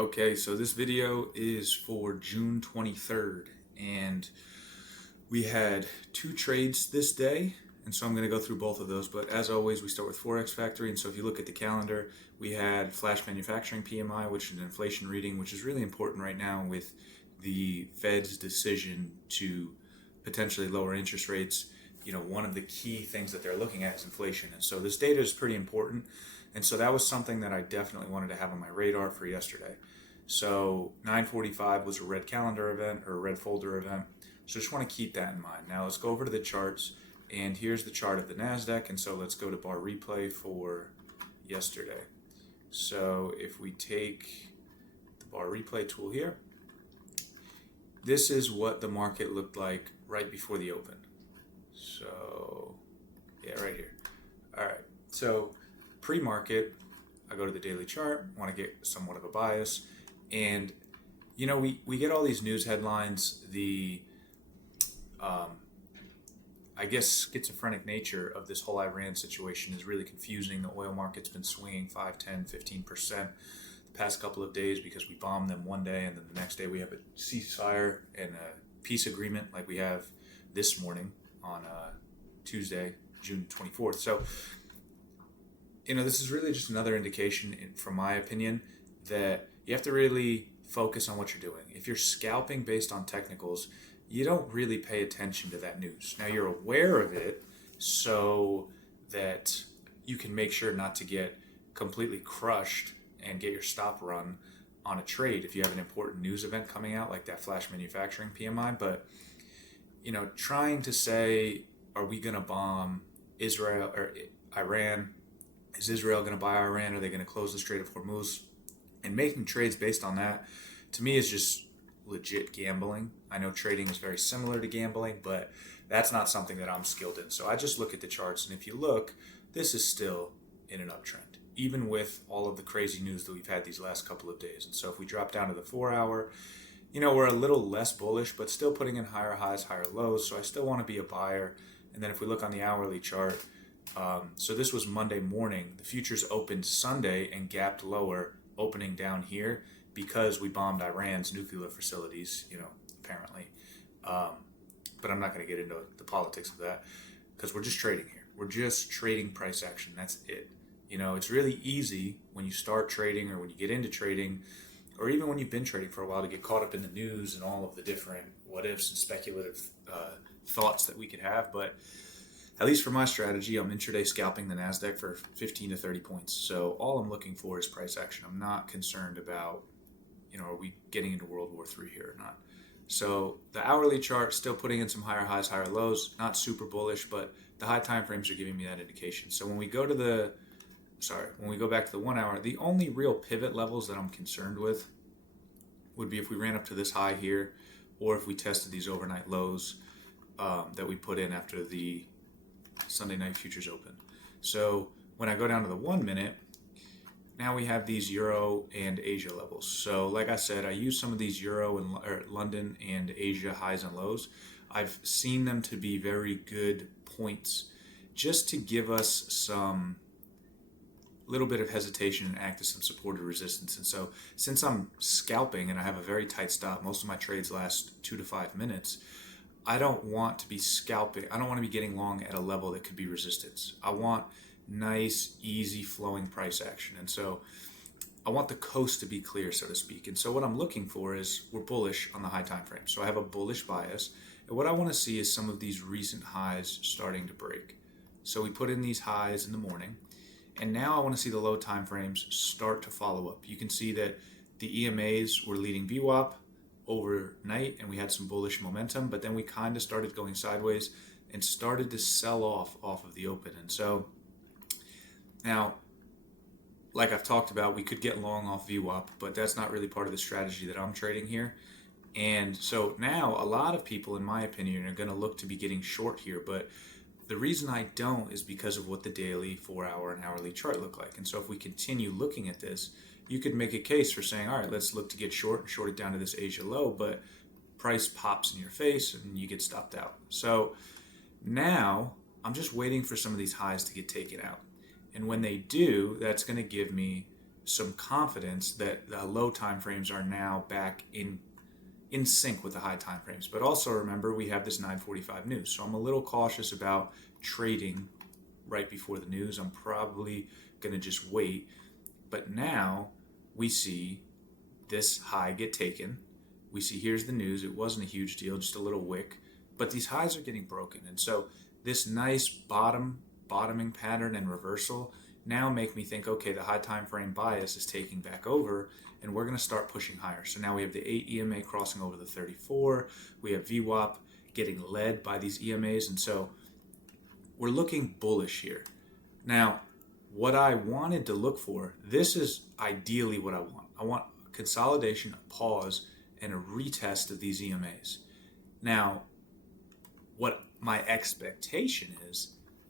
Okay, so this video is for June 23rd, and we had two trades this day, and so I'm going to go through both of those. But as always, we start with Forex Factory, and so if you look at the calendar, we had flash manufacturing PMI, which is an inflation reading, which is really important right now with the Fed's decision to potentially lower interest rates. One of the key things that they're looking at is inflation, and so this data is pretty important. And so that was something that I definitely wanted to have on my radar for yesterday. So 9:45 was a red calendar event or a red folder event. So just want to keep that in mind. Now let's go over to the charts, and here's the chart of the NASDAQ. And so let's go to bar replay for yesterday. So if we take the bar replay tool here, this is what the market looked like right before the open. So yeah, right here. All right. So pre-market, I go to the daily chart, want to get somewhat of a bias. And, we get all these news headlines, the, I guess, schizophrenic nature of this whole Iran situation is really confusing. The oil market's been swinging 5, 10, 15% the past couple of days because we bombed them one day, and then the next day we have a ceasefire and a peace agreement like we have this morning on Tuesday, June 24th. So, this is really just another indication, from my opinion, that you have to really focus on what you're doing. If you're scalping based on technicals, you don't really pay attention to that news. Now, you're aware of it so that you can make sure not to get completely crushed and get your stop run on a trade if you have an important news event coming out like that flash manufacturing PMI. But, trying to say, are we going to bomb Israel or Iran? Is Israel going to buy Iran? Are they going to close the Strait of Hormuz? And making trades based on that, to me, is just legit gambling. I know trading is very similar to gambling, but that's not something that I'm skilled in. So I just look at the charts, and if you look, this is still in an uptrend, even with all of the crazy news that we've had these last couple of days. And so if we drop down to the 4-hour, we're a little less bullish, but still putting in higher highs, higher lows. So I still want to be a buyer. And then if we look on the hourly chart, so this was Monday morning. The futures opened Sunday and gapped lower, opening down here because we bombed Iran's nuclear facilities, apparently. But I'm not going to get into the politics of that because we're just trading here. We're just trading price action. That's it. It's really easy when you start trading or when you get into trading or even when you've been trading for a while to get caught up in the news and all of the different what ifs and speculative thoughts that we could have. But at least for my strategy, I'm intraday scalping the NASDAQ for 15 to 30 points. So all I'm looking for is price action. I'm not concerned about, are we getting into World War III here or not? So the hourly chart still putting in some higher highs, higher lows, not super bullish, but the high time frames are giving me that indication. So when we go back to the 1 hour, the only real pivot levels that I'm concerned with would be if we ran up to this high here or if we tested these overnight lows that we put in after the Sunday night futures open. So when I go down to the 1 minute, now we have these Euro and Asia levels. So like I said, I use some of these Euro and London and Asia highs and lows. I've seen them to be very good points just to give us some little bit of hesitation and act as some supported resistance. And so since I'm scalping and I have a very tight stop, most of my trades last 2 to 5 minutes, I don't want to be scalping. I don't want to be getting long at a level that could be resistance. I want nice, easy flowing price action. And so I want the coast to be clear, so to speak. And so what I'm looking for is we're bullish on the high time frame. So I have a bullish bias. And what I want to see is some of these recent highs starting to break. So we put in these highs in the morning. And now I want to see the low time frames start to follow up. You can see that the EMAs were leading VWAP overnight and we had some bullish momentum, but then we kind of started going sideways and started to sell off of the open. And so now, like I've talked about, we could get long off VWAP, but that's not really part of the strategy that I'm trading here. And so now a lot of people, in my opinion, are going to look to be getting short here, but the reason I don't is because of what the daily, 4-hour, and hourly chart look like. And so if we continue looking at this, you could make a case for saying, all right, let's look to get short and short it down to this Asia low, but price pops in your face and you get stopped out. So now I'm just waiting for some of these highs to get taken out. And when they do, that's going to give me some confidence that the low time frames are now back in sync with the high time frames. But also remember, we have this 9:45 news, so I'm a little cautious about trading right before the news. I'm probably going to just wait. But now we see this high get taken. We see here's the news. It wasn't a huge deal, just a little wick. But these highs are getting broken. And so this nice bottoming pattern and reversal now make me think, okay, the high time frame bias is taking back over, and we're going to start pushing higher. So now we have the 8 EMA crossing over the 34. We have VWAP getting led by these EMAs. And so we're looking bullish here. Now, what I wanted to look for, this is ideally what I want. I want a consolidation, a pause, and a retest of these EMAs. Now, what my expectation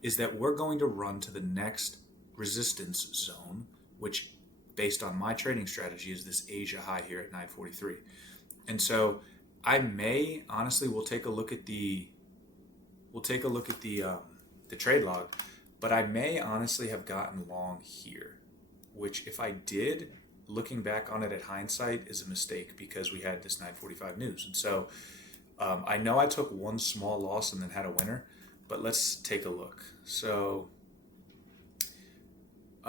is that we're going to run to the next resistance zone, which based on my trading strategy is this Asia high here at 943. And so I may, honestly, we'll take a look at the trade log, but I may honestly have gotten long here, which if I did, looking back on it at hindsight, is a mistake because we had this 9:45 news. And so I know I took one small loss and then had a winner, but let's take a look. So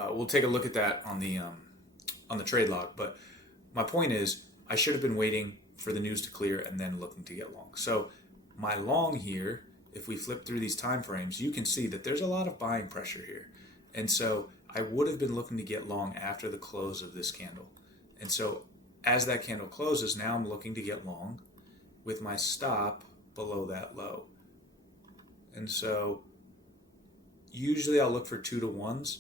we'll take a look at that on the trade log. But my point is, I should have been waiting for the news to clear and then looking to get long. So my long here, if we flip through these time frames, you can see that there's a lot of buying pressure here. And so I would have been looking to get long after the close of this candle. And so as that candle closes, now I'm looking to get long with my stop below that low. And so usually I'll look for 2 to 1s,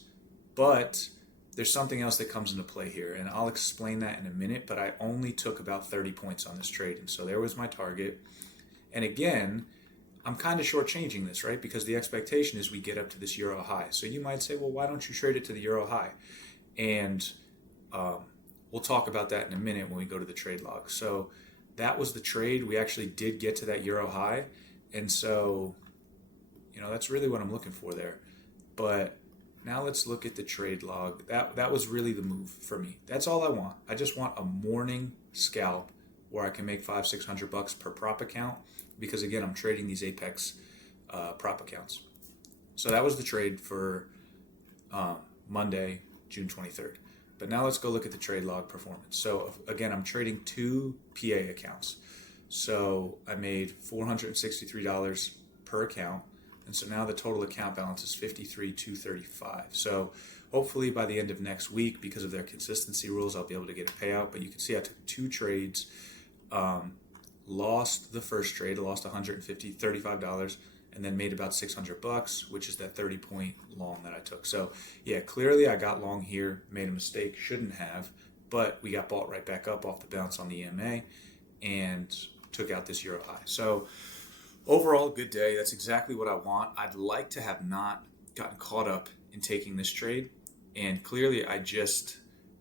but there's something else that comes into play here, and I'll explain that in a minute, but I only took about 30 points on this trade. And so there was my target. And again, I'm kind of shortchanging this, right? Because the expectation is we get up to this euro high. So you might say, well, why don't you trade it to the euro high? And we'll talk about that in a minute when we go to the trade log. So that was the trade. We actually did get to that euro high. And so, that's really what I'm looking for there. But now let's look at the trade log. That was really the move for me. That's all I want. I just want a morning scalp where I can make $500-600 per prop account, because again, I'm trading these Apex prop accounts. So that was the trade for Monday, June 23rd. But now let's go look at the trade log performance. So again, I'm trading 2 PA accounts. So I made $463 per account. And so now the total account balance is $53,235. So hopefully by the end of next week, because of their consistency rules, I'll be able to get a payout. But you can see I took 2 trades. Lost the first trade, I lost $35, and then made about $600, which is that 30-point long that I took. So yeah, clearly I got long here, made a mistake, shouldn't have, but we got bought right back up off the bounce on the EMA and took out this euro high. So overall, good day. That's exactly what I want. I'd like to have not gotten caught up in taking this trade, and clearly I just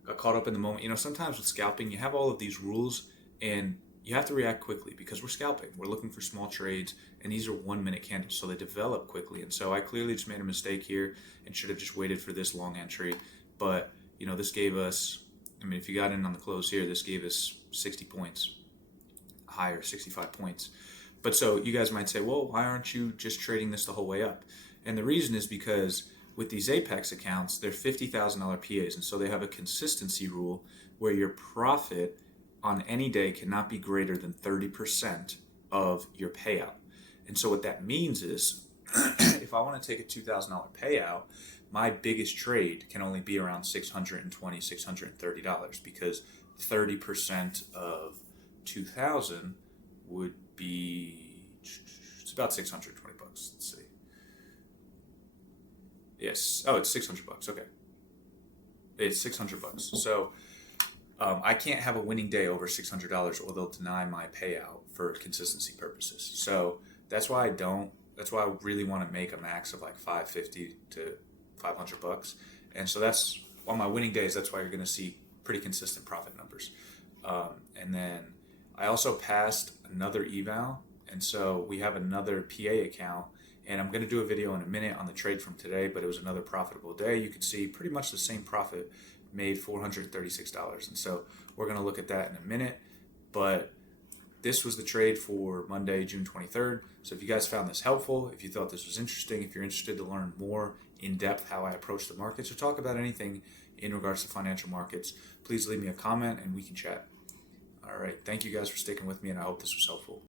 got caught up in the moment. Sometimes with scalping, you have all of these rules, and you have to react quickly because we're scalping. We're looking for small trades, and these are 1-minute candles, so they develop quickly. And so I clearly just made a mistake here and should have just waited for this long entry. But, this gave us, if you got in on the close here, this gave us 60 points, higher, 65 points. But so you guys might say, well, why aren't you just trading this the whole way up? And the reason is because with these Apex accounts, they're $50,000 PAs, and so they have a consistency rule where your profit on any day cannot be greater than 30% of your payout. And so what that means is if I want to take a $2,000 payout, my biggest trade can only be around $620, $630, because 30% of 2,000 would be, it's about $620. Let's see. Yes. Oh, it's $600. Okay. It's $600. So I can't have a winning day over $600 or they'll deny my payout for consistency purposes. So that's why I really want to make a max of like $550 to $500. And so that's on my winning days. That's why you're going to see pretty consistent profit numbers. And then I also passed another eval. And so we have another PA account, and I'm going to do a video in a minute on the trade from today, but it was another profitable day. You can see pretty much the same profit made $436. And so we're going to look at that in a minute. But this was the trade for Monday, June 23rd. So if you guys found this helpful, if you thought this was interesting, if you're interested to learn more in depth how I approach the markets or talk about anything in regards to financial markets, please leave me a comment and we can chat. All right. Thank you guys for sticking with me, and I hope this was helpful.